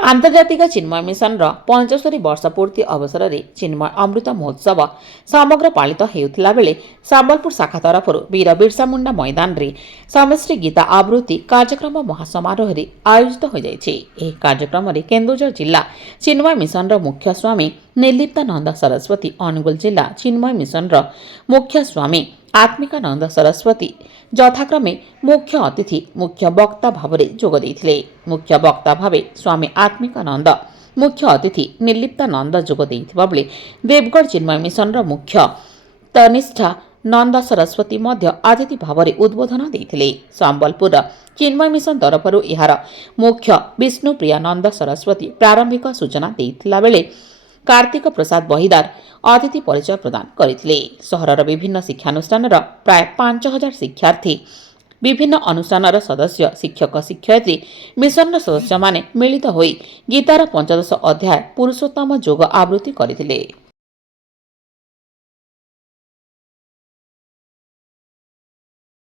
आंतर्जातिक चिन्मय mission 75 वर्ष पूर्ति अवसर में चिन्मय अमृत महोत्सव समग्र पालित हेउथिला बेले संबलपुर शाखा तरफ वीर बिरसा मुंडा मैदान रे समष्टि गीता आवृत्ति कार्यक्रम महासमारोह आयोजित हो जाइछि। एही कार्यक्रम रे केन्दुझर जिला चिन्मय मिशन मुख्य स्वामी निर्लिप्तानंद सरस्वती, अनुगुल जिला चिन्मय मिशन मुख्य स्वामी आत्मिकानंद सरस्वती यथाक्रमे मुख्य अतिथि मुख्य वक्ता भावरे जोग देइथिले। मुख्य वक्ता भावे स्वामी आत्मिकानंद, मुख्य अतिथि निर्लिप्तानंद जोग देइथिबा बेले देवगढ़ चिन्मय मिशन मुख्य तनिष्ठा नंद सरस्वती मध्य अतिथि भावरे उद्बोधन देइथिले। संबलपुर चिन्मय मिशन तरफरु एहार मुख्य विष्णुप्रियानंद सरस्वती प्रारंभिक सूचना देइथिला बेले कार्तिक प्रसाद बहिदार अतिथि परिचय प्रदान करथिले। सहरर विभिन्न शिक्षानुष्ठान प्राय 5000 शिक्षार्थी, विभिन्न अनुष्ठान सदस्य, शिक्षक शिक्षयित्री, मिशन सदस्य माने मिलित होई गीतार 15 अध्याय पुरुषोत्तम जोग आवृत्ति करथिले।